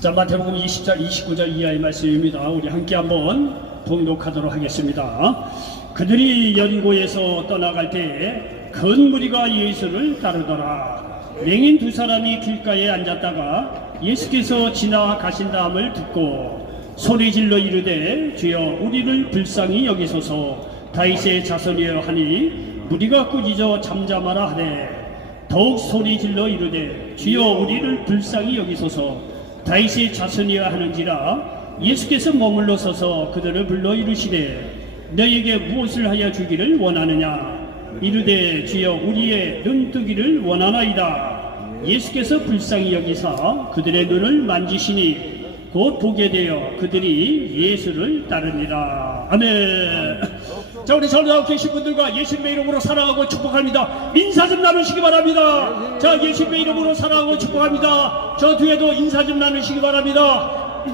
자, 마태복음 20장 29절 이하의 말씀입니다. 우리 함께 한번 봉독하도록 하겠습니다. 그들이 여리고에서 떠나갈 때에 큰 무리가 예수를 따르더라. 맹인 두 사람이 길가에 앉았다가 예수께서 지나가신다함을 듣고 소리질러 이르되 주여 우리를 불쌍히 여기소서. 다윗의 자손이여 하니 무리가 꾸짖어 잠잠하라 하되 더욱 소리질러 이르되 주여 우리를 불쌍히 여기소서. 다윗의 자손이여 하는지라. 예수께서 머물러 서서 그들을 불러 이르시되 너에게 무엇을 하여 주기를 원하느냐. 이르되 주여 우리의 눈뜨기를 원하나이다. 예수께서 불쌍히 여기사 그들의 눈을 만지시니 곧 보게 되어 그들이 예수를 따르니라. 아멘. 자, 우리 설교하고 계신 분들과 예수님의 이름으로 사랑하고 축복합니다. 인사 좀 나누시기 바랍니다. 자, 예수님의 이름으로 사랑하고 축복합니다. 저 뒤에도 인사 좀 나누시기 바랍니다.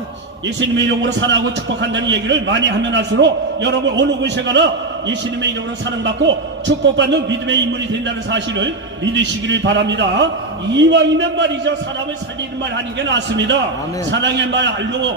예수님의 이름으로 사랑하고 축복한다는 얘기를 많이 하면 할수록 여러분 어느 곳에 가나 예수님의 이름으로 사랑받고 축복받는 믿음의 인물이 된다는 사실을 믿으시기를 바랍니다. 이왕이면 말이죠, 사람을 살리는 말 하는 게 낫습니다. 아멘. 사랑의 말 알고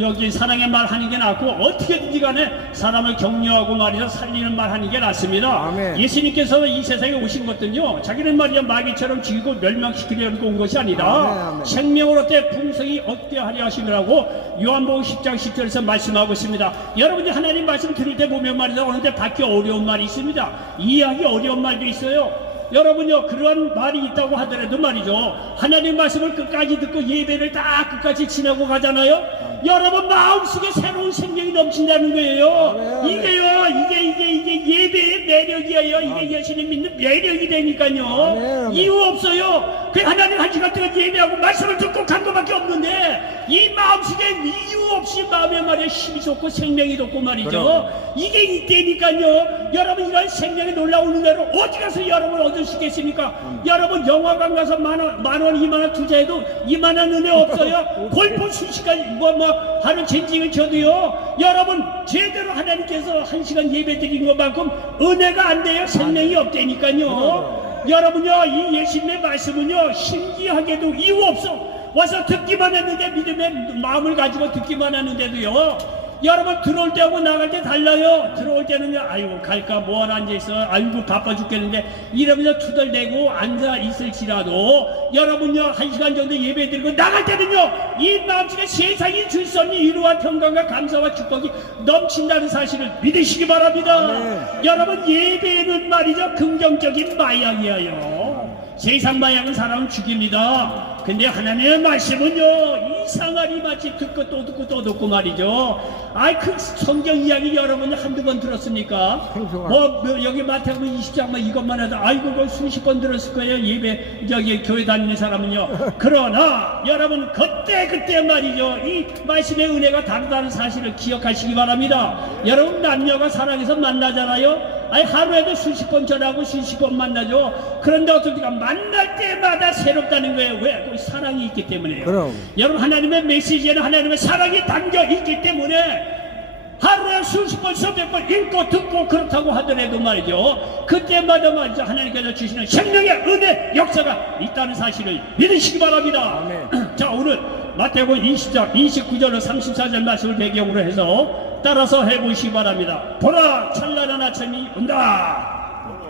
여기 사랑의 말 하는 게 낫고 어떻게든지 간에 사람을 격려하고 말이죠, 살리는 말 하는 게 낫습니다. 아멘. 예수님께서 이 세상에 오신 것은요, 자기는 말이죠 마귀처럼 죽이고 멸망시키려고 온 것이 아니라 아멘, 아멘. 생명으로 때 풍성히 얻게 하려 하시느라고 요한복음 10장 10절에서 말씀하고 있습니다. 여러분이 하나님 말씀 들을 때 보면 말이죠, 어느 때 받기 어려운 말이 있습니다. 이해하기 어려운 말도 있어요. 여러분요, 그런 말이 있다고 하더라도 말이죠, 하나님 말씀을 끝까지 듣고 예배를 다 끝까지 지나고 가잖아요. 여러분 마음속에 새로운 생명이 넘친다는 거예요. 아멘. 이게요, 이게 예배의 매력이에요. 이게 예수님 믿는 매력이 되니까요. 아멘. 이유 없어요. 그 하나님 한 시간 동안 예배하고 말씀을 듣고 간 것밖에 없는데 이 마음속에 이유 없이 마음에 말이야 힘이 솟고 생명이 돋고 말이죠. 그럼. 이게 이때니까요. 여러분 이런 생명이 놀라운 은혜로 어디 가서 여러분 얻으시겠습니까? 여러분 영화관 가서 만원 2만원 투자해도 이만한 은혜 없어요. 골프 순식간 뭐 하루 젠징을 쳐도요, 여러분 제대로 하나님께서 한 시간 예배 드린 것만큼 은혜가 안 돼요. 생명이 없다니까요. 여러분요, 이 예수님의 말씀은요 신기하게도 이유 없어 와서 듣기만 했는데, 믿음의 마음을 가지고 듣기만 하는데도요, 여러분 들어올 때하고 나갈 때 달라요. 들어올 때는요, 아이고 갈까 뭐하러 앉아있어, 아이고 바빠 죽겠는데 이러면서 투덜대고 앉아 있을지라도 여러분요 한 시간 정도 예배 드리고 나갈 때는요 이 마음속에 세상이 줄 수 없는 이루와 평강과 감사와 축복이 넘친다는 사실을 믿으시기 바랍니다. 아멘. 여러분 예배는 말이죠 긍정적인 마약이에요. 세상 마약은 사람을 죽입니다. 근데 하나님의 말씀은요 이상하니 마치 듣고 또 듣고 또 듣고 말이죠. 아이 그 성경 이야기 여러분이 한두 번 들었습니까? 뭐 여기 마태복음 20장 이것만 해도 아이고 그걸 수십 번 들었을 거예요. 예배 저기 교회 다니는 사람은요. 그러나 여러분 그때 말이죠 이 말씀의 은혜가 다르다는 사실을 기억하시기 바랍니다. 여러분 남녀가 사랑해서 만나잖아요. 아니 하루에도 수십 번 전하고 수십 번 만나죠. 그런데 어떻게 만날 때마다 새롭다는 거예요. 왜? 그 사랑이 있기 때문에요. 그럼. 여러분 하나님의 메시지에는 하나님의 사랑이 담겨 있기 때문에 하루에 수십 번 수백 번 읽고 듣고 그렇다고 하더라도 말이죠, 그때마다 말이죠 하나님께서 주시는 생명의 은혜 역사가 있다는 사실을 믿으시기 바랍니다. 아멘. 자, 오늘 마태복음 20장 29절로 34절 말씀을 배경으로 해서 따라서 해보시기 바랍니다. 보라 찬란한 아침이 온다.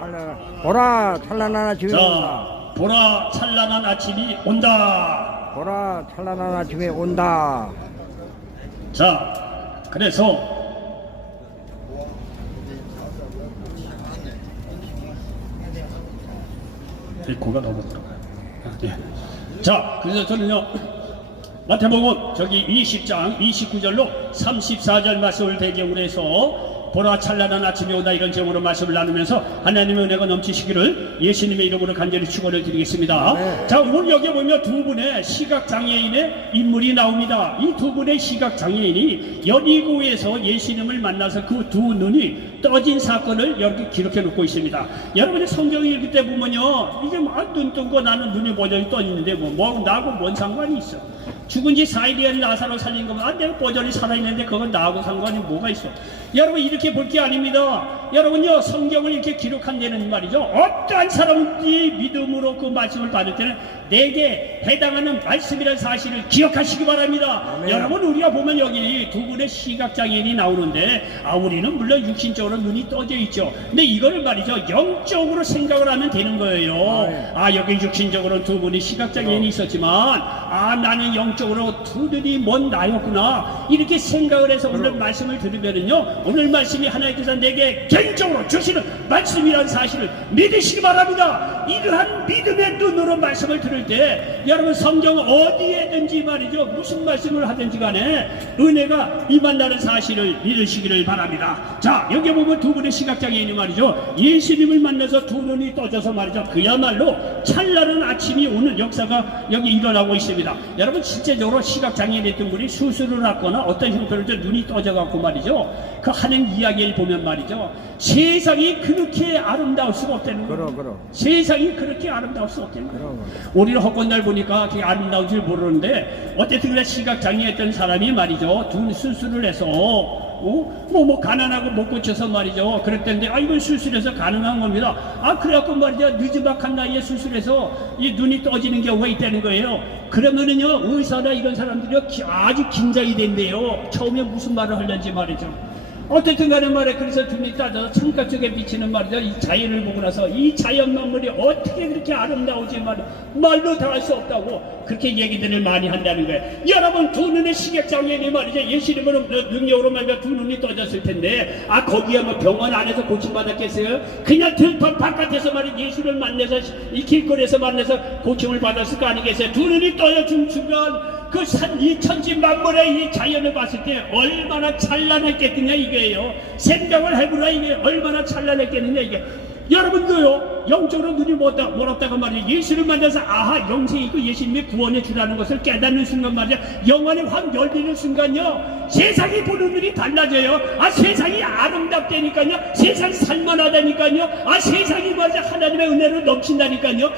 보라 찬란한 아침이 온다. 자, 보라 찬란한 아침이 온다. 보라 찬란한 아침이 온다. 자, 그래서 고가 너무 들어가요. 예. 자, 그래서 저는요 마태복음 저기 20장 29절로 34절 말씀을 배경으로 해서 보라 찬란한 아침이 온다 이런 제목으로 말씀을 나누면서 하나님의 은혜가 넘치시기를 예수님의 이름으로 간절히 축원을 드리겠습니다. 네. 자, 오늘 여기 보면 두 분의 시각장애인의 인물이 나옵니다. 이 두 분의 시각장애인이 여리고에서 예수님을 만나서 그 두 눈이 떠진 사건을 여기 기록해 놓고 있습니다. 여러분이 성경 읽을 때 보면요, 이게 막 눈 뜬 거 나는 눈이 뽀전히 떠 있는데 뭐 나하고 뭔 상관이 있어. 죽은 지 4일이 나사로 살린 거면 내가 뽀전히 살아있는데 그건 나하고 상관이 뭐가 있어. 여러분 이렇게 볼 게 아닙니다. 여러분요, 성경을 이렇게 기록한 데는 말이죠, 어떠한 사람이 믿음으로 그 말씀을 받을 때는 내게 해당하는 말씀이라는 사실을 기억하시기 바랍니다. 아멘. 여러분, 우리가 보면 여기 두 분의 시각장애인이 나오는데, 우리는 물론 육신적으로 눈이 떠져 있죠. 근데 이거를 말이죠, 영적으로 생각을 하면 되는 거예요. 아멘. 여기 육신적으로는 두 분이 시각장애인이 있었지만, 나는 영적으로 두 눈이 먼 나였구나, 이렇게 생각을 해서 오늘 말씀을 들으면은요, 오늘 말씀이 하나님께서 내게 개인적으로 주시는 말씀이라는 사실을 믿으시기 바랍니다. 이러한 믿음의 눈으로 말씀을 들을 때, 여러분, 성경 어디에든지 말이죠, 무슨 말씀을 하든지 간에 은혜가 임한다는 사실을 믿으시기를 바랍니다. 자, 여기 보면 두 분의 시각장애인이 말이죠, 예수님을 만나서 두 눈이 떠져서 말이죠, 그야말로 찬란한 아침이 오는 역사가 여기 일어나고 있습니다. 여러분, 실제적으로 시각장애인이었던 분이 수술을 하거나 어떤 형태로 눈이 떠져갖고 말이죠, 그 하는 이야기를 보면 말이죠, 세상이 그렇게 아름다울 수가 없다는 거예요. 그럼. 세상이 그렇게 아름다울 수 없다는 거예요. 그럼. 우리는 헛건날 보니까 그게 아름다운 줄 모르는데, 어쨌든 그래 시각장애했던 사람이 말이죠, 눈 수술을 해서 가난하고 못 고쳐서 말이죠, 그랬던데, 이건 수술해서 가능한 겁니다. 그래갖고 말이죠, 늦지막한 나이에 수술해서 이 눈이 떠지는 경우가 있다는 거예요. 그러면은요, 의사나 이런 사람들이 아주 긴장이 된대요. 처음에 무슨 말을 하려는지 말이죠. 어쨌든 간에 말이야, 그래서 눈이 따져서 창가 쪽에 비치는 말이죠, 이 자연을 보고 나서 이 자연 만물이 어떻게 그렇게 아름다우지 말로 다 할 수 없다고 그렇게 얘기들을 많이 한다는 거예요. 여러분, 두 눈의 시각장애인이 말이죠, 예수님으로 능력으로 말이죠, 두 눈이 떠졌을 텐데, 거기야 뭐 병원 안에서 고침받았겠어요? 그냥 들판 바깥에서 말이죠, 예수를 만나서 이 길거리에서 만나서 고침을 받았을 거 아니겠어요? 두 눈이 떠진 순간 그 이 천지 만물의 이 자연을 봤을 때 얼마나 찬란했겠느냐 이게요. 생각을 해보라, 이게 얼마나 찬란했겠느냐 이게. 여러분도요, 영적으로 눈이 멀었다가 말이에요, 예수를 만나서 영생이 있고 예수님이 구원해 주라는 것을 깨닫는 순간 말이야, 영안이 확 열리는 순간요, 세상이 보는 눈이 달라져요. 세상이 아름답다니까요, 세상이 살만하다니까요, 세상이 말이야 하나님의 은혜로 넘친다니까요.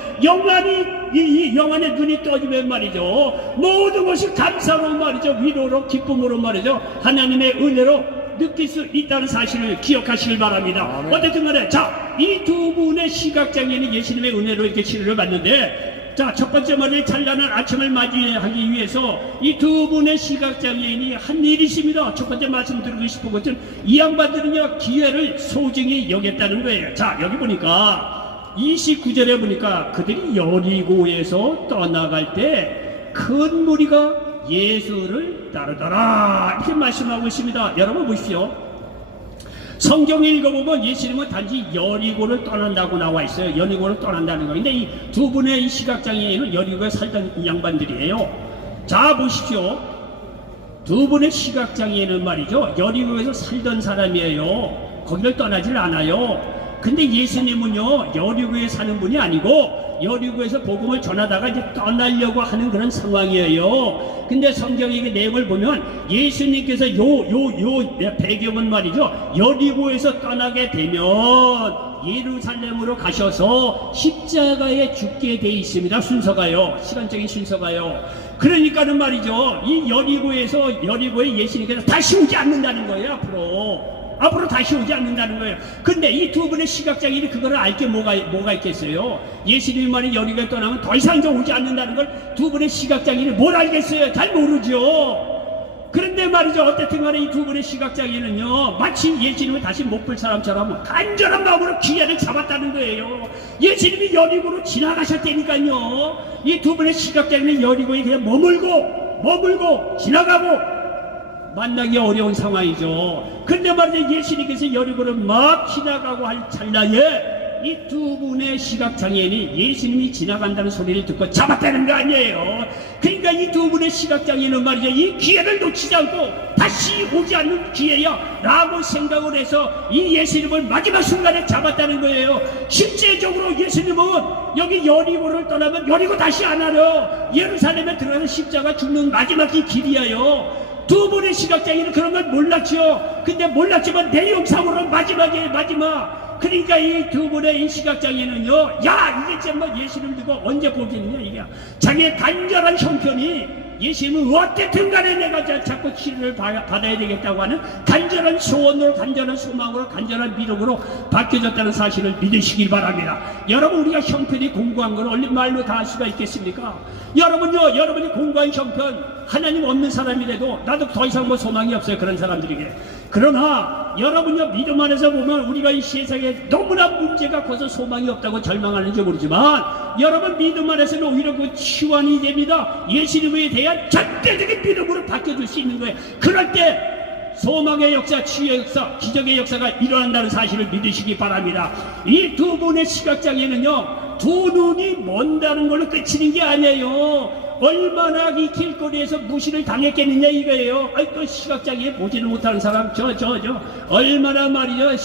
이 영안의 눈이 떠지면 말이죠, 모든 것이 감사로 말이죠, 위로로 기쁨으로 말이죠, 하나님의 은혜로 느낄 수 있다는 사실을 기억하시길 바랍니다. 아멘. 어쨌든 간에, 자, 이 두 분의 시각장애인이 예수님의 은혜로 이렇게 치료를 받는데, 자, 첫 번째 말이 찬란한 아침을 맞이하기 위해서 이 두 분의 시각장애인이 한 일이 있습니다. 첫 번째 말씀 드리고 싶은 것은, 이 양반들은요, 기회를 소중히 여겼다는 거예요. 자, 여기 보니까 29절에 보니까 그들이 여리고에서 떠나갈 때 큰 무리가 예수를 따르더라, 이렇게 말씀하고 있습니다. 여러분 보십시오. 성경에 읽어보면 예수님은 단지 여리고를 떠난다고 나와 있어요. 여리고를 떠난다는 거. 근데 이 두 분의 이 시각장애인은 여리고에 살던 양반들이에요. 자, 보십시오. 두 분의 시각장애인은 말이죠, 여리고에서 살던 사람이에요. 거기를 떠나질 않아요. 근데 예수님은요, 여리고에 사는 분이 아니고 여리고에서 복음을 전하다가 이제 떠나려고 하는 그런 상황이에요. 근데 성경의 내용을 보면 예수님께서 배경은 말이죠, 여리고에서 떠나게 되면 예루살렘으로 가셔서 십자가에 죽게 돼 있습니다. 순서가요, 시간적인 순서가요. 그러니까는 말이죠, 이 여리고에 예수님께서 다시 오지 않는다는 거예요. 앞으로 다시 오지 않는다는 거예요. 근데 이 두 분의 시각장애인이 그거를 알 게 뭐가 있겠어요? 예수님이 말이 여리고에 떠나면 더 이상 오지 않는다는 걸 두 분의 시각장애인이 뭘 알겠어요? 잘 모르죠. 그런데 말이죠, 어쨌든 간에 이 두 분의 시각장애인은요, 마치 예수님을 다시 못 볼 사람처럼 간절한 마음으로 기회를 잡았다는 거예요. 예수님이 여리고로 지나가셨다니까요. 이 두 분의 시각장애인은 여리고에 그냥 머물고 지나가고 만나기 어려운 상황이죠. 근데 말이죠, 예수님께서 여리고를 막 지나가고 할 찰나에 이 두 분의 시각장애인이 예수님이 지나간다는 소리를 듣고 잡았다는 거 아니에요. 그러니까 이 두 분의 시각장애인은 말이죠, 이 기회를 놓치지 않고 다시 오지 않는 기회야 라고 생각을 해서 이 예수님을 마지막 순간에 잡았다는 거예요. 실제적으로 예수님은 여기 여리고를 떠나면 여리고 다시 안 와요. 예루살렘에 들어가서 십자가 죽는 마지막 길이에요. 두 분의 시각장애인은 그런 걸 몰랐죠. 근데 몰랐지만 내용상으로 마지막. 그러니까 이 두 분의 이 시각장애인은요, 이게 정말 예수를 두고 언제 보겠느냐, 이게. 자기의 간절한 형편이 예수님은 어쨌든 간에 내가 자꾸 치료를 받아야 되겠다고 하는 간절한 소원으로, 간절한 소망으로, 간절한 믿음으로 바뀌어졌다는 사실을 믿으시길 바랍니다. 여러분, 우리가 형편이 공부한 걸 얼른 말로 다 할 수가 있겠습니까? 여러분요, 여러분이 공부한 형편, 하나님 없는 사람이라도 나도 더 이상 뭐 소망이 없어요, 그런 사람들에게. 그러나 여러분요, 믿음 안에서 보면 우리가 이 세상에 너무나 문제가 커서 소망이 없다고 절망하는지 모르지만, 여러분 믿음 안에서는 오히려 그 치환이 됩니다. 예수님에 대한 절대적인 믿음으로 바뀌어줄 수 있는 거예요. 그럴 때 소망의 역사, 치유의 역사, 기적의 역사가 일어난다는 사실을 믿으시기 바랍니다. 이 두 분의 시각장애는요, 두 눈이 먼다는 걸로 끝이는 게 아니에요. 얼마나 이 길거리에서 무시를 당했겠느냐 이거예요. 아이, 또 시각장애 보지를 못하는 사람, 얼마나 말이죠,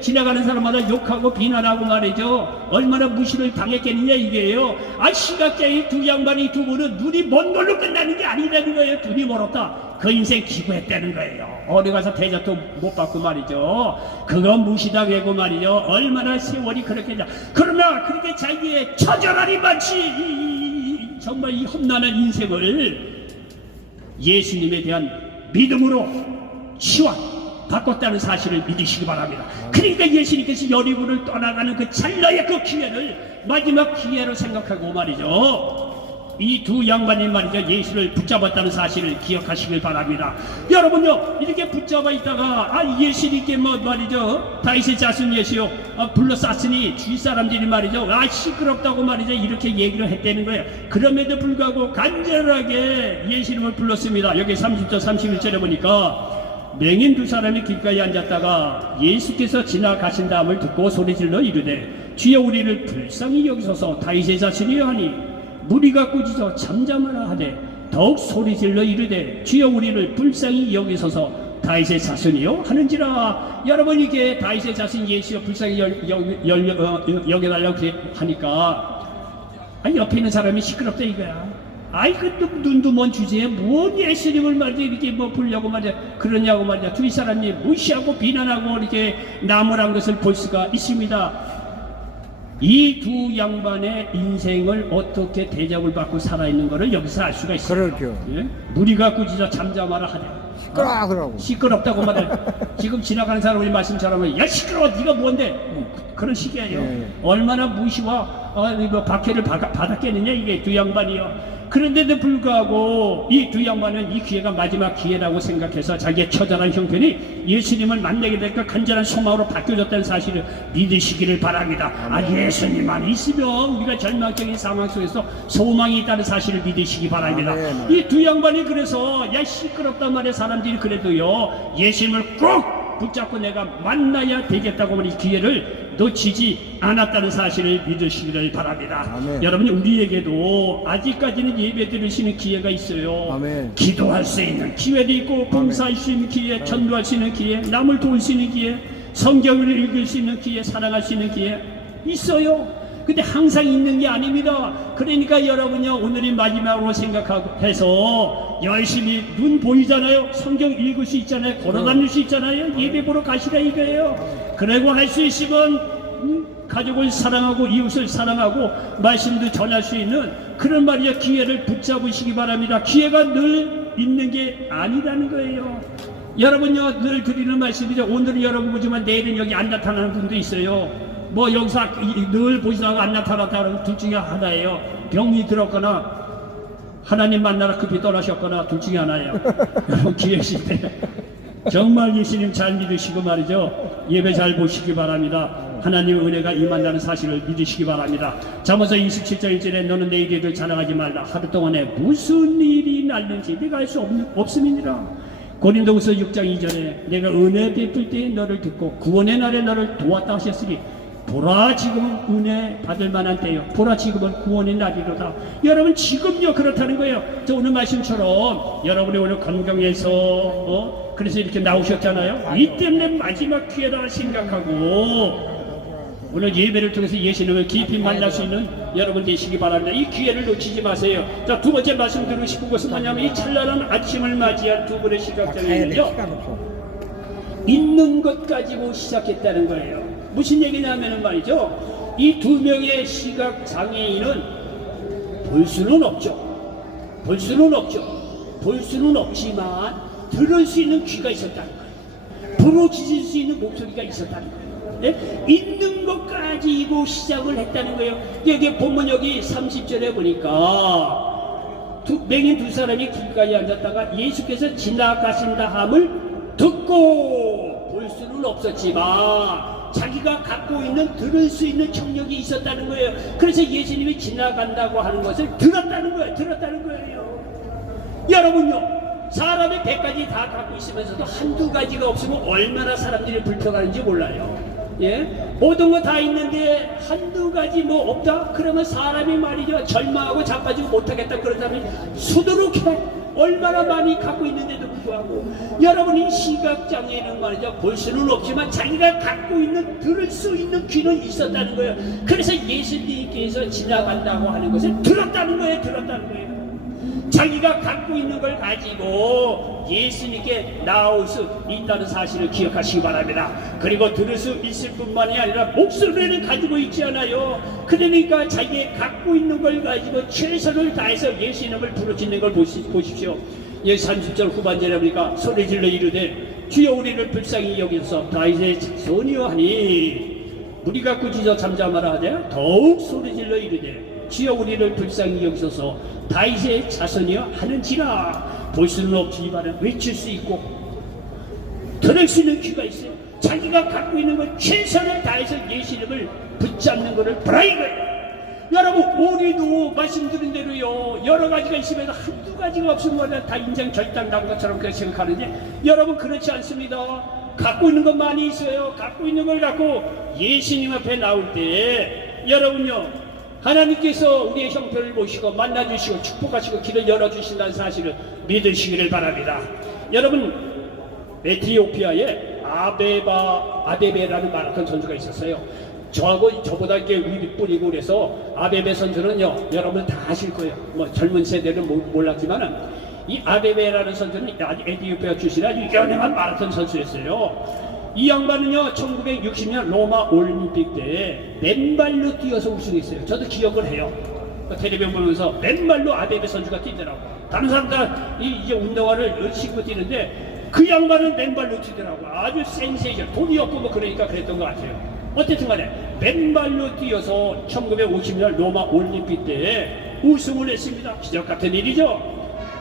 지나가는 사람마다 욕하고 비난하고 말이죠. 얼마나 무시를 당했겠느냐 이게요. 아, 시각장애 두 양반이 두 분은 눈이 먼 걸로 끝나는 게 아니라는 거예요. 눈이 멀었다, 그 인생 기부했다는 거예요. 어디 가서 대접도 못 받고 말이죠. 그거 무시당하고 말이죠. 얼마나 세월이 그렇게 그러나 그렇게 자기의 처절함이 많지, 정말 이 험난한 인생을 예수님에 대한 믿음으로 치환 바꿨다는 사실을 믿으시기 바랍니다. 그러니까 예수님께서 여리고를 떠나가는 그 찰나의 그 기회를 마지막 기회로 생각하고 말이죠, 이 두 양반이 말이죠, 예수를 붙잡았다는 사실을 기억하시길 바랍니다. 여러분요, 이렇게 붙잡아 있다가 예수님께 말이죠, 다윗의 자손 예수요, 불러쌌으니 주위 사람들이 말이죠, 시끄럽다고 말이죠, 이렇게 얘기를 했다는 거예요. 그럼에도 불구하고 간절하게 예수님을 불렀습니다. 여기 30절 31절에 보니까 맹인 두 사람이 길가에 앉았다가 예수께서 지나가신 다음을 듣고 소리질러 이르되 주여 우리를 불쌍히 여기소서. 다윗의 자손이여 하니 무리가 꾸짖어 잠잠하라 하되 더욱 소리질러 이르되 주여 우리를 불쌍히 여기소서. 다윗의 자손이요 하는지라. 여러분, 이게 다윗의 자손 예수여 불쌍히 여겨달라고 하니까 옆에 있는 사람이 시끄럽다 이거야. 그 눈도 먼 주제에 뭔 예수님을 말이야 이렇게 보려고 말이야 그러냐고 말이야. 주위 사람이 무시하고 비난하고 이렇게 나무란 것을 볼 수가 있습니다. 이 두 양반의 인생을 어떻게 대접을 받고 살아있는 것을 여기서 알 수가 있어요. 그렇죠. 예? 무리가 꾸짖어 잠잠하라 하되 시끄러워. 시끄럽다고 말해. 지금 지나가는 사람이 말씀처럼 야 시끄러워 네가 뭔데, 그런 식이에요. 네. 얼마나 무시와 박해를 받았겠느냐 이게 두 양반이요. 그런데도 불구하고 이 두 양반은 이 기회가 마지막 기회라고 생각해서 자기의 처절한 형편이 예수님을 만나게 될까 간절한 소망으로 바뀌어졌다는 사실을 믿으시기를 바랍니다. 예수님만 있으면 우리가 절망적인 상황 속에서 소망이 있다는 사실을 믿으시기 바랍니다. 이 두 양반이 그래서 시끄럽단 말이야. 사람들이 그래도요, 예수님을 꼭 붙잡고 내가 만나야 되겠다고 하는 기회를 놓치지 않았다는 사실을 믿으시기를 바랍니다. 아멘. 여러분, 우리에게도 아직까지는 예배 드리시는 기회가 있어요. 아멘. 기도할 수 있는 기회도 있고, 봉사할 수 있는 기회, 전도할 수 있는 기회, 남을 도울 수 있는 기회, 성경을 읽을 수 있는 기회, 사랑할 수 있는 기회 있어요. 근데 항상 있는 게 아닙니다. 그러니까 여러분요, 오늘이 마지막으로 생각해서 열심히 눈 보이잖아요. 성경 읽을 수 있잖아요. 걸어다닐 수 있잖아요. 예배 보러 가시라 이거예요. 그리고 할 수 있으면 가족을 사랑하고 이웃을 사랑하고 말씀도 전할 수 있는 그런 말이야 기회를 붙잡으시기 바랍니다. 기회가 늘 있는 게 아니라는 거예요. 여러분요, 늘 드리는 말씀이죠. 오늘은 여러분 보지만 내일은 여기 안 나타나는 분도 있어요. 여기서 늘 보시다가 안 나타났다 그러면 둘 중에 하나예요. 병이 들었거나 하나님 만나러 급히 떠나셨거나 둘 중에 하나예요. 여러분, 기회실 때 정말 예수님 잘 믿으시고 말이죠, 예배 잘 보시기 바랍니다. 하나님의 은혜가 임한다는 사실을 믿으시기 바랍니다. 잠언서 27장 1절에 너는 내 이름을 자랑하지 말라. 하루 동안에 무슨 일이 날는지 네가 알 수 없음이니라. 고린도후서 6장 2절에 내가 은혜 베풀 때에 너를 듣고 구원의 날에 너를 도왔다 하셨으니 보라 지금은 은혜 받을 만한 때요, 보라 지금은 구원의 날이로다. 여러분, 지금요 그렇다는 거예요. 저 오늘 말씀처럼 여러분이 오늘 건강해서 그래서 이렇게 나오셨잖아요. 이 때문에 마지막 기회라 생각하고 오늘 예배를 통해서 예수님을 깊이 만날 수 있는 여러분 되시기 바랍니다. 이 기회를 놓치지 마세요. 자, 두 번째 말씀 드리고 싶은 것은 뭐냐면 이 찬란한 아침을 맞이한 두 분의 시각장애는요, 있는 것 가지고 시작했다는 거예요. 무슨 얘기냐면은 말이죠, 이 두 명의 시각 장애인은 볼 수는 없죠. 볼 수는 없죠. 볼 수는 없지만 들을 수 있는 귀가 있었다는 거예요. 부르짖을 수 있는 목소리가 있었다는 거예요. 네? 있는 것 가지고 시작을 했다는 거예요. 여기 보면 여기 30절에 보니까 맹인 두 사람이 길가에 앉았다가 예수께서 지나가신다 함을 듣고 볼 수는 없었지만 자기가 갖고 있는 들을 수 있는 청력이 있었다는 거예요. 그래서 예수님이 지나간다고 하는 것을 들었다는 거예요. 들었다는 거예요. 여러분요, 사람의 100가지 다 갖고 있으면서도 한두 가지가 없으면 얼마나 사람들이 불평하는지 몰라요. 예? 모든 거 다 있는데 한두 가지 뭐 없다? 그러면 사람이 말이죠, 절망하고 자빠지고 못하겠다 그러다면 수두룩해. 얼마나 많이 갖고 있는데도 불구하고. 여러분이 시각장애인은 말이죠, 볼 수는 없지만 자기가 갖고 있는 들을 수 있는 귀는 있었다는 거예요. 그래서 예수님께서 지나간다고 하는 것을 들었다는 거예요. 들었다는 거예요. 자기가 갖고 있는 걸 가지고 예수님께 나올 수 있다는 사실을 기억하시기 바랍니다. 그리고 들을 수 있을 뿐만이 아니라 목소리를 가지고 있지 않아요. 그러니까 자기가 갖고 있는 걸 가지고 최선을 다해서 예수님을 부르짖는 걸 보십시오. 예, 30절 후반절에 보니까 소리질러 이르되 주여 우리를 불쌍히 여기소서 다윗의 자손이여 하니 무리가 꾸짖어 잠잠하라 하되 더욱 소리질러 이르되 주여 우리를 불쌍히 여기소서 다윗의 자손이여 하는지라. 볼 수는 없지만 외칠 수 있고 들을 수 있는 귀가 있어요. 자기가 갖고 있는 걸 최선을 다해서 예수님을 붙잡는 것을 브라이거. 여러분, 우리도 말씀드린 대로요, 여러 가지가 있으면 한두 가지가 없으면 다 인생 절단난 것처럼 그렇게 생각하는데 여러분 그렇지 않습니다. 갖고 있는 것 많이 있어요. 갖고 있는 걸 갖고 예수님 앞에 나올 때 여러분요, 하나님께서 우리의 형편을 보시고 만나주시고 축복하시고 길을 열어주신다는 사실을 믿으시기를 바랍니다. 여러분, 에티오피아에 아베베라는 마라톤 선수가 있었어요. 저보다 이렇게 윗뿌리고 그래서 아베베 선수는요, 여러분 다 아실 거예요. 뭐 젊은 세대는 몰랐지만은 이 아베베라는 선수는 아주 에티오피아 출신의 아주 유명한 마라톤 선수였어요. 이 양반은요 1960년 로마 올림픽 때 맨발로 뛰어서 우승했어요. 저도 기억을 해요. 텔레비전 보면서 맨발로 아베베 선수가 뛰더라고. 다른 사람들 이제 운동화를 신고 뛰는데 그 양반은 맨발로 뛰더라고. 아주 센세이션. 돈이 없고 뭐 그러니까 그랬던 것 같아요. 어쨌든 간에 맨발로 뛰어서 1950년 로마 올림픽 때 우승을 했습니다. 기적 같은 일이죠.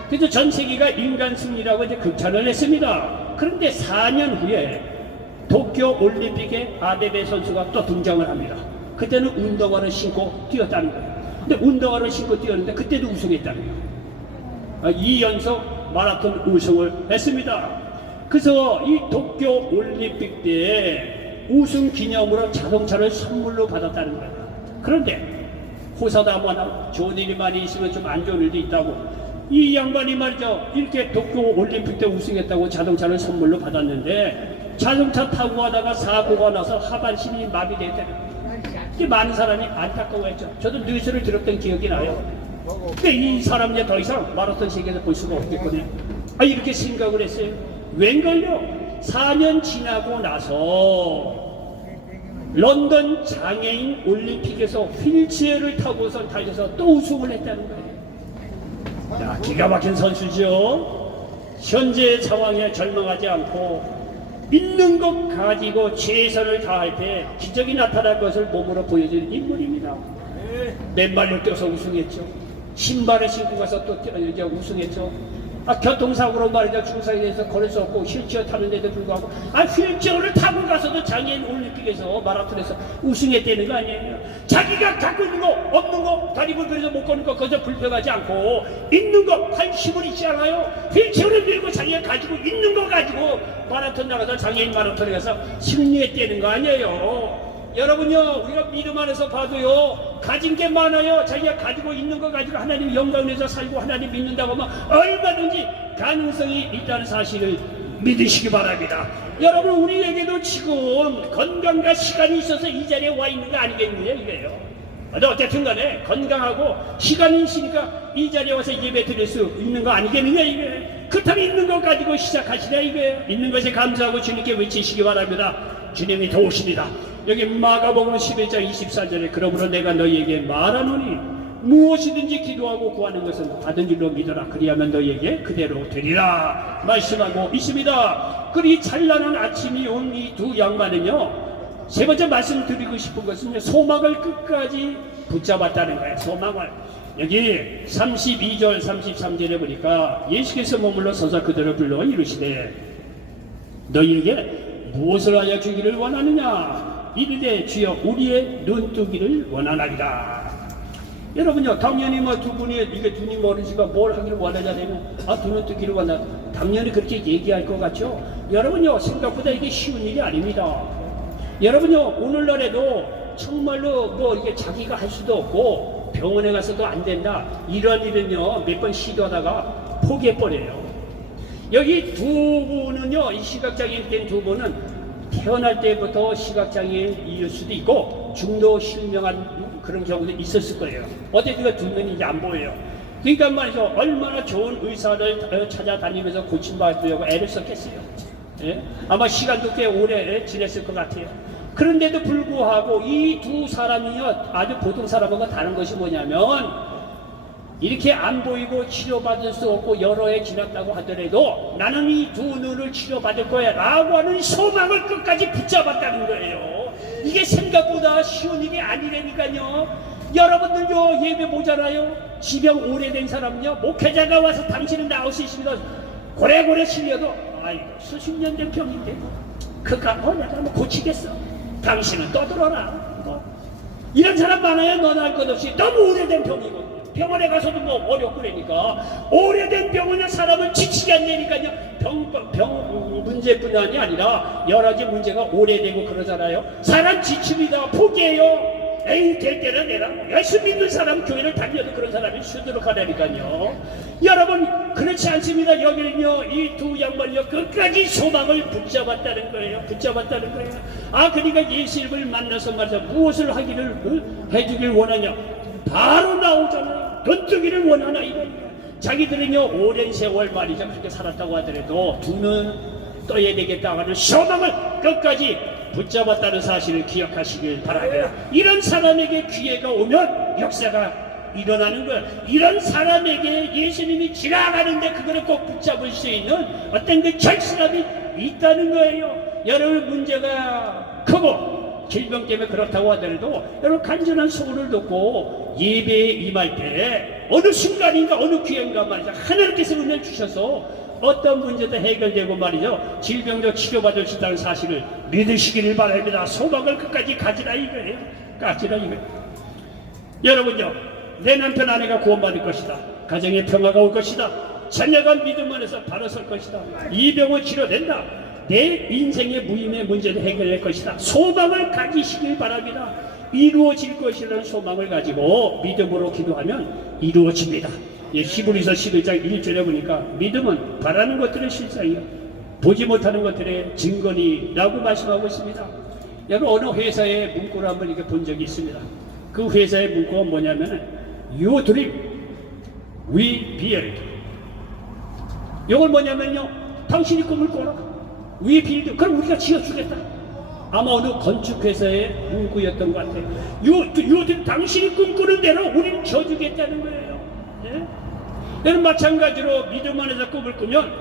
그래서 전 세계가 인간 승리라고 이제 극찬을 했습니다. 그런데 4년 후에 도쿄 올림픽에 아베베 선수가 또 등장을 합니다. 그때는 운동화를 신고 뛰었다는 거예요. 근데 운동화를 신고 뛰었는데 그때도 우승했다는 거예요. 2연속 마라톤 우승을 했습니다. 그래서 이 도쿄 올림픽 때 우승 기념으로 자동차를 선물로 받았다는 거예요. 그런데 호사다마나 좋은 일이 많이 있으면 좀 안 좋은 일도 있다고, 이 양반이 말이죠, 이렇게 도쿄 올림픽 때 우승했다고 자동차를 선물로 받았는데 자동차 타고 가다가 사고가 나서 하반신이 마비됐대요. 이게 많은 사람이 안타까워했죠. 저도 뉴스를 들었던 기억이 나요. 근데 이 사람 이제 더 이상 마라톤 세계에서 볼 수가 없겠거든요. 이렇게 생각을 했어요. 웬걸요? 4년 지나고 나서 런던 장애인 올림픽에서 휠체어를 타고서 달려서 또 우승을 했다는 거예요. 야, 기가 막힌 선수죠. 현재 상황에 절망하지 않고 있는 것 가지고 최선을 다할 때 기적이 나타날 것을 몸으로 보여주는 인물입니다. 맨발로 뛰어서 우승했죠. 신발을 신고 가서 또 이제 우승했죠. 교통사고로 말이죠, 중상에 대해서 걸을 수 없고 휠체어 타는데도 불구하고 휠체어를 타고 가서도 장애인 올림픽에서 마라톤에서 우승했다는 거 아니에요. 자기가 갖고 있는 거 없는 거 다리 불편해서 못 걷는 거 거기서 불평하지 않고 있는 거 관심을 있지 않아요. 휠체어를 밀고 자기가 가지고 있는 거 가지고 마라톤 나가서 장애인 마라톤에 가서 승리했다는 거 아니에요. 여러분요, 우리가 믿음 안에서 봐도요, 가진 게 많아요. 자기가 가지고 있는 거 가지고 하나님 영광 내서 살고 하나님 믿는다고 하면 얼마든지 가능성이 있다는 사실을 믿으시기 바랍니다. 여러분, 우리에게도 지금 건강과 시간이 있어서 이 자리에 와 있는 거 아니겠느냐 이거예요. 어쨌든 간에 건강하고 시간이 있으니까 이 자리에 와서 예배 드릴 수 있는 거 아니겠느냐 이거예요. 그렇다면 있는 것 가지고 시작하시라 이거예요. 있는 것에 감사하고 주님께 외치시기 바랍니다. 주님이 도우십니다. 여기 마가복음 11장 24절에 그러므로 내가 너희에게 말하노니 무엇이든지 기도하고 구하는 것은 받은 줄로 믿어라. 그리하면 너희에게 그대로 되리라 말씀하고 있습니다. 그리 찬란한 아침이 온 이 두 양반은요, 세 번째 말씀드리고 싶은 것은 소망을 끝까지 붙잡았다는 거예요. 소망을. 여기 32절 33절에 보니까 예수께서 머물러 서서 그들을 불러 이르시되 너희에게 무엇을 하여 주기를 원하느냐 이르되 주여 우리의 눈뜨기를 원하나이다. 여러분요, 당연히 뭐 두 분이 이게 눈이 멀으시가 뭘 하기를 원하냐면 두 눈뜨기를 원하, 당연히 그렇게 얘기할 것 같죠. 여러분요, 생각보다 이게 쉬운 일이 아닙니다. 여러분요, 오늘날에도 정말로 뭐 이게 자기가 할 수도 없고 병원에 가서도 안 된다, 이런 일은요 몇 번 시도하다가 포기해버려요. 여기 두 분은요, 이 시각장애인 된 두 분은 태어날 때부터 시각장애인일 수도 있고 중도 실명한 그런 경우도 있었을 거예요. 어디가 두 눈이 이제 안 보여요. 그러니까 말이죠, 얼마나 좋은 의사를 찾아다니면서 고침받으려고 애를 썼겠어요. 예? 아마 시간도 꽤 오래 지냈을 것 같아요. 그런데도 불구하고 이 두 사람이요, 아주 보통 사람하고 다른 것이 뭐냐면 이렇게 안 보이고 치료받을 수 없고 여러 해 지났다고 하더라도 나는 이 두 눈을 치료받을 거야 라고 하는 소망을 끝까지 붙잡았다는 거예요. 이게 생각보다 쉬운 일이 아니라니까요. 여러분들요, 예배 보잖아요. 지병 오래된 사람은요, 목회자가 와서 당신은 나올 수 있습니다. 고래고래 실려도 아이고 수십 년 된 병인데 그가 내가 뭐 고치겠어. 당신은 떠들어라. 이런 사람 많아요. 너나 할 것 없이. 너무 오래된 병이고 병원에 가서도 뭐 어렵고 그러니까 오래된 병원에 사람을 지치게 한다니까요. 병 문제뿐만이 아니라 여러 가지 문제가 오래되고 그러잖아요. 사람 지칩니다. 포기해요. 에이 될 때는 내라. 예수 믿는 사람 교회를 다녀도 그런 사람이 수두룩 하다니까요. 여러분 그렇지 않습니다. 여기는요, 이 두 양반이요 끝까지 소망을 붙잡았다는 거예요. 붙잡았다는 거예요. 그러니까 예수님을 만나서 말이죠, 무엇을 하기를 해주길 원하냐, 바로 나오잖아요. 눈뜨기를 원하나 이런. 자기들은요 오랜 세월 말이죠, 그렇게 살았다고 하더라도 두 눈 떠야 되겠다 하는 소망을 끝까지 붙잡았다는 사실을 기억하시길 바랍니다. 이런 사람에게 기회가 오면 역사가 일어나는 거예요. 이런 사람에게 예수님이 지나가는데 그거를 꼭 붙잡을 수 있는 어떤 그 결실함이 있다는 거예요. 여러분 문제가 크고 질병 때문에 그렇다고 하더라도 여러분 간절한 소원을 듣고 예배에 임할 때 어느 순간인가 어느 기회인가 말이죠, 하나님께서 은혜를 주셔서 어떤 문제도 해결되고 말이죠, 질병도 치료받을 수 있다는 사실을 믿으시기를 바랍니다. 소망을 끝까지 가지라 이거예요. 가지라 이거예요. 여러분요, 내 남편 아내가 구원받을 것이다. 가정에 평화가 올 것이다. 자녀가 믿음 안에서 바로 설 것이다. 이 병은 치료된다. 내 인생의 무임의 문제를 해결할 것이다. 소망을 가지시길 바랍니다. 이루어질 것이라는 소망을 가지고 믿음으로 기도하면 이루어집니다. 히브리서 11장 1절에 보니까 믿음은 바라는 것들의 실상이요 보지 못하는 것들의 증거니라고 말씀하고 있습니다. 여러분 어느 회사의 문구를 한번 이렇게 본 적이 있습니다. 그 회사의 문구가 뭐냐면 You dream, we build. 이걸 뭐냐면요, 당신이 꿈을 꿔라, we build. 그럼 우리가 지어주겠다. 아마 어느 건축회사의 문구였던 것 같아요. 당신이 꿈꾸는 대로 우리는 지어주겠다는 거예요. 네? 여러분 마찬가지로 믿음 안에서 꿈을 꾸면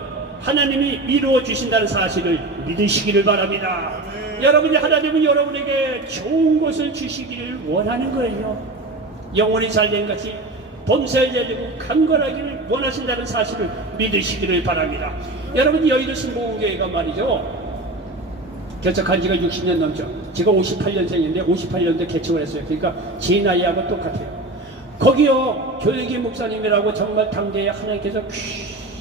하나님이 이루어 주신다는 사실을 믿으시기를 바랍니다. 여러분이 하나님은 여러분에게 좋은 것을 주시기를 원하는 거예요. 영혼이 잘된 것이 범사에 잘되고 강건하기를 원하신다는 사실을 믿으시기를 바랍니다. 여러분 여의도 신보교회가 말이죠, 개척한 지가 60년 넘죠. 제가 58년생인데 58년도에 개척을 했어요. 그러니까 제 나이하고 똑같아요. 거기요 교육의 목사님이라고 정말 당대에 하나님께서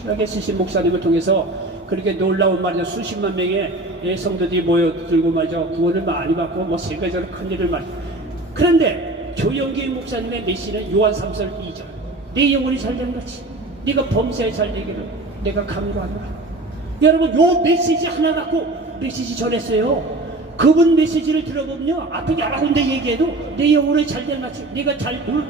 귀하게 쓰신 목사님을 통해서 그렇게 놀라운 말이죠, 수십만 명의 성도들이 모여들고 말이죠, 구원을 많이 받고 뭐 세계적으로 큰 일을 많이. 그런데 조영기 목사님의 메시지는 요한 3서 2절, 내 영혼이 잘된 것이 네가 범사에 잘되기를 내가 간구하노라. 여러분 요 메시지 하나 갖고 메시지 전했어요. 그분 메시지를 들어보면요, 앞에 여러 군데 얘기해도 내 영혼이 잘된 것이 네가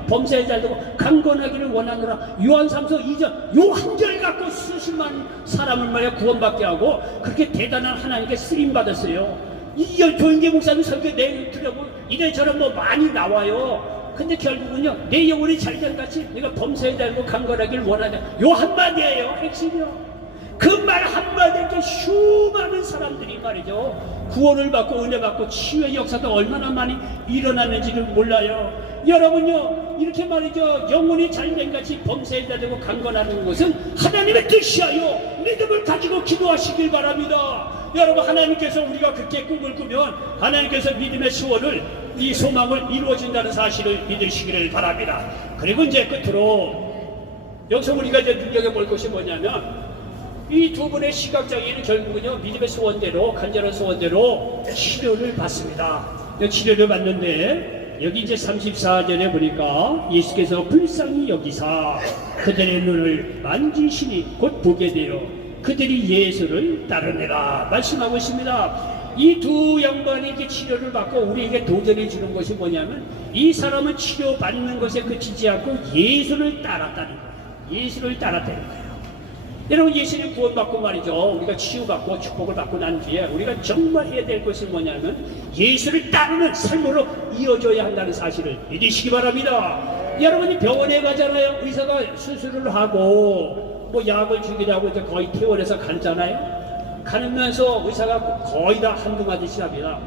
범사에 잘되고 강건하기를 원하노라. 요한 3서 2절 요 한 절 갖고 수십만 사람을 말이야 구원받게 하고 그렇게 대단한 하나님께 쓰임 받았어요. 이 조영기 목사님 설교 내용 들어보면 이래저래 뭐 많이 나와요. 근데 결국은요, 내 영혼이 잘된같이 내가 범사에 달고 강건하길 원하냐. 요 한마디예요, 핵심이요. 그 말 한마디에 수많은 사람들이 말이죠, 구원을 받고 은혜 받고 치유의 역사도 얼마나 많이 일어나는지를 몰라요. 여러분요, 이렇게 말이죠, 영혼이 잘된 같이 범사에 달고 강건하는 것은 하나님의 뜻이에요. 믿음을 가지고 기도하시길 바랍니다. 여러분, 하나님께서 우리가 그렇게 꿈을 꾸면 하나님께서 믿음의 소원을, 이 소망을 이루어진다는 사실을 믿으시기를 바랍니다. 그리고 이제 끝으로 여기서 우리가 이제 눈여겨볼 것이 뭐냐면, 이 두 분의 시각장애인은 결국은요, 믿음의 소원대로, 간절한 소원대로 치료를 받습니다. 치료를 받는데 여기 이제 34절에 보니까 예수께서 불쌍히 여기사 그들의 눈을 만지시니 곧 보게 되어 그들이 예수를 따르니라 말씀하고 있습니다. 이 두 양반이 이렇게 치료를 받고 우리에게 도전해 주는 것이 뭐냐면, 이 사람은 치료받는 것에 그치지 않고 예수를 따랐다는 거예요. 예수를 따랐다는 거예요. 여러분, 예수님 구원받고 말이죠, 우리가 치유받고 축복을 받고 난 뒤에 우리가 정말 해야 될 것이 뭐냐면 예수를 따르는 삶으로 이어져야 한다는 사실을 믿으시기 바랍니다. 여러분이 병원에 가잖아요. 의사가 수술을 하고 뭐 약을 주기도 하고 이제 거의 퇴원해서 가잖아요. 가면서 의사가 거의 다 한두 마디씩 합니다.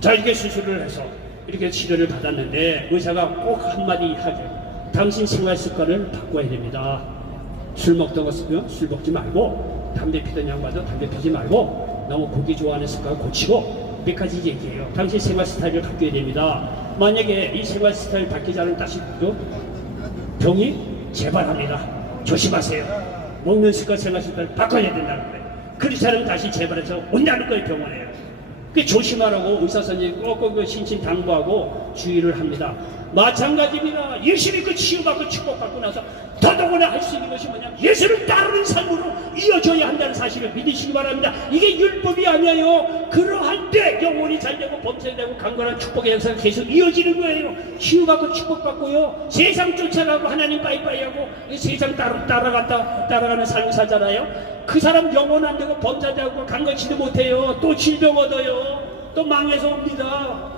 자, 이렇게 수술을 해서 이렇게 치료를 받았는데 의사가 꼭 한마디 하죠. 당신 생활 습관을 바꿔야 됩니다. 술 먹던 거 쓰면 술 먹지 말고, 담배 피던 양반도 담배 피지 말고, 너무 고기 좋아하는 습관 고치고, 몇 가지 얘기해요. 당신 생활 스타일을 바뀌어야 됩니다. 만약에 이 생활 스타일 바뀌지 않으면 다시 병이 재발합니다. 조심하세요. 먹는 습관, 생활 습관을 바꿔야 된다는 거예요. 그렇지 않으면 다시 재발해서 온다는 거예요, 병원에요. 그 조심하라고 의사 선생님이 꼭꼭 신신당부하고 주의를 합니다. 마찬가지입니다. 예수 믿고 치유받고 축복받고 나서 더더구나 할 수 있는 것이 뭐냐면 예수를 따르는 삶으로 이어져야 한다는 사실을 믿으시기 바랍니다. 이게 율법이 아니에요. 그러한 때 영혼이 잘되고 범죄되고 강건한 축복의 역사가 계속 이어지는 거예요. 치유받고 축복받고요, 세상 쫓아가고 하나님 빠이빠이하고 세상 따라가는 삶을 살잖아요. 그 사람 영혼 안 되고 범죄되고 강건치도 못해요. 또 질병 얻어요. 또 망해서 옵니다.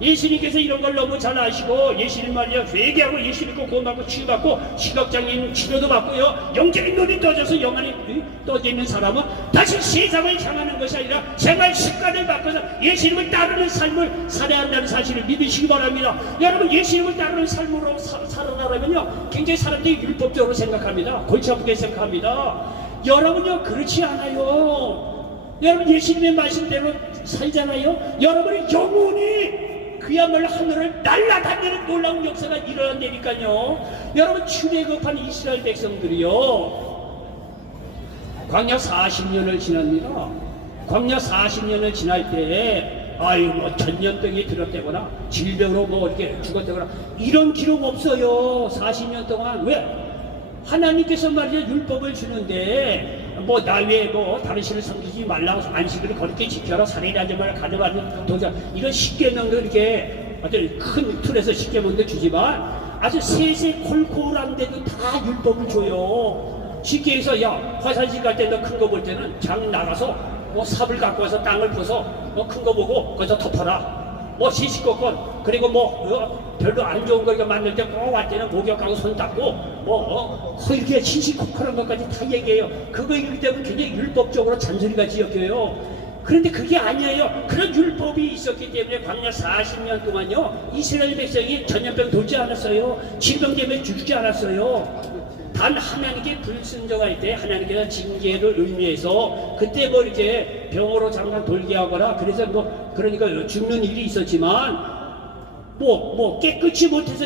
예수님께서 이런 걸 너무 잘 아시고, 예수님 말이야, 회개하고 예수 믿고 구원받고 치유받고 시각장애인 치료도 받고요, 영적인 눈이 떠져서 영안이 떠져 있는 사람은 다시 세상을 향하는 것이 아니라 생활 습관을 바꿔서 예수님을 따르는 삶을 살아야 한다는 사실을 믿으시기 바랍니다. 여러분, 예수님을 따르는 삶으로 살아나려면요, 굉장히 사람들이 율법적으로 생각합니다. 골치 아프게 생각합니다. 여러분요, 그렇지 않아요. 여러분, 예수님의 말씀대로 살잖아요. 여러분의 영혼이 그야말로 하늘을 날아다니는 놀라운 역사가 일어난다니까요. 여러분, 출애굽한 이스라엘 백성들이요, 광야 40년을 지납니다. 광야 40년을 지날 때에 뭐 전염병이 들었다거나 질병으로 뭐 이렇게 죽었다거나 이런 기록 없어요. 40년 동안. 왜? 하나님께서 말이죠, 율법을 주는데 뭐 나 외에 뭐 다른 신을 섬기지 말라고, 안식일을 거룩히 지켜라, 살인하지 말라, 가늠하지 도자, 이런 십계명도 이렇게 아주 큰 틀에서 십계명도 주지만 아주 세세콜콜한데도 다 율법을 줘요. 쉽게 해서, 야, 화장실 갈 때 너 큰 거 볼 때는 장 나가서 뭐 삽을 갖고 와서 땅을 퍼서 너 큰 거 보고 거기서 덮어라. 뭐 시시콜콜, 그리고 뭐 별로 안 좋은 거 만들 때 꼭 할 때는 목욕하고 손 닦고 뭐 이렇게 시시콜콜한 것까지 다 얘기해요. 그거 읽을 때는 굉장히 율법적으로 잔소리같이 여겨요. 그런데 그게 아니에요. 그런 율법이 있었기 때문에 광야 40년 동안요, 이스라엘 백성이 전염병 돌지 않았어요. 질병 때문에 죽지 않았어요. 단 하나님께 불순종할 때 하나님께서 징계를 의미해서 그때 뭐 이렇게 병으로 잠깐 돌게 하거나 그래서 뭐 그러니까 죽는 일이 있었지만 뭐 깨끗이 못해서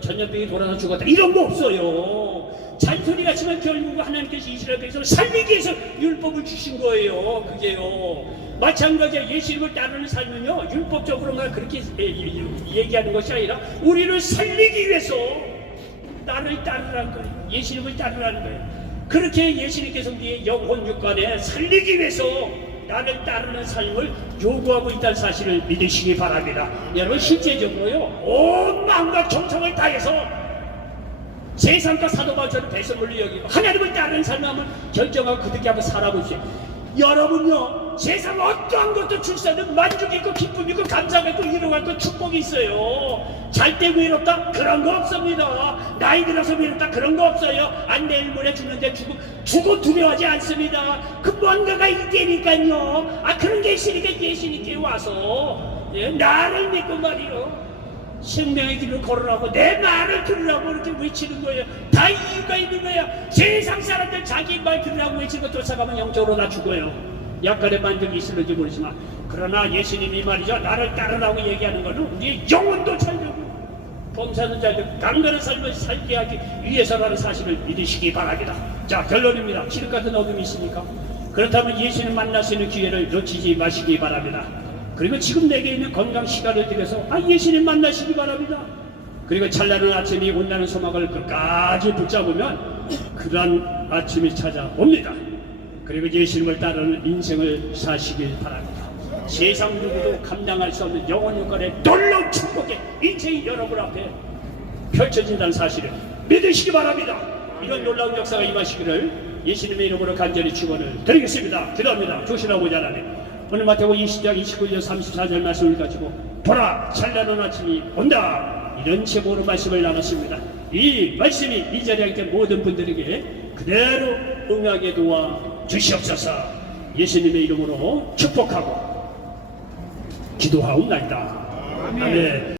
전염병이 돌아서 죽었다 이런 거 없어요. 잔소리 같지만 결국 하나님께서 이스라엘 백성을 살리기 위해서 율법을 주신 거예요. 그게요. 마찬가지로 예수님을 따르는 삶은요, 율법적으로만 그렇게 얘기하는 것이 아니라 우리를 살리기 위해서 나를 따르라는 거예요. 예수님을 따르라는 거예요. 그렇게 예수님께서 우리의 영혼 육간에 살리기 위해서 나를 따르는 삶을 요구하고 있다는 사실을 믿으시기 바랍니다. 여러분, 실제적으로요, 온 마음과 정성을 다해서 세상과 사도바울처럼 배설물로 여기고 하나님을 따르는 삶을 한번 결정하고 그렇게 한번 살아보세요. 여러분요, 세상 어떠한 것도 줄 수 없는 만족이 있고 기쁨이 있고 감사가 있고 위로가 있고 축복이 있어요. 잘 때 외롭다? 그런 거 없습니다. 나이 들어서 외롭다? 그런 거 없어요. 안 내일 모레 죽는데 죽어 두려워하지 않습니다. 그 뭔가가 있다니까요. 그런 게 있으니까 예수님께 와서 나를 믿고 말이요. 생명의 길을 걸으라고 내 말을 들으라고 이렇게 외치는 거예요. 다 이유가 있는 거예요. 세상 사람들 자기 말 들으라고 외치고 쫓아가면 영적으로 다 죽어요. 약간의 만족이 있을지 모르지만 그러나 예수님이 말이죠. 나를 따르라고 얘기하는 것은 우리의 영혼도 살려고 범사는 잘되고 강건한 삶을 살게 하기 위해서라는 사실을 믿으시기 바랍니다. 자, 결론입니다. 칠흑 같은 어둠이 있으니까 그렇다면 예수님 만날 수 있는 기회를 놓치지 마시기 바랍니다. 그리고 지금 내게 있는 건강 시간을 들여서 예수님 만나시기 바랍니다. 그리고 찬란한 아침이 온다는 소망을 끝까지 붙잡으면 그러한 아침이 찾아옵니다. 그리고 예수님을 따르는 인생을 사시길 바랍니다. 세상 누구도 감당할 수 없는 영원 효과의 놀라운 축복의 인생이 여러분 앞에 펼쳐진다는 사실을 믿으시기 바랍니다. 이런 놀라운 역사가 임하시기를 예수님의 이름으로 간절히 축원을 드리겠습니다. 기도합니다. 조신하고자 하나님, 오늘 마태복음 20장 29절 34절 말씀을 가지고 보라 찬란한 아침이 온다, 이런 제목으로 말씀을 나눴습니다. 이 말씀이 이 자리에 있는 모든 분들에게 그대로 응하게 도와 주시옵소서. 예수님의 이름으로 축복하고 기도하옵나이다. 아멘.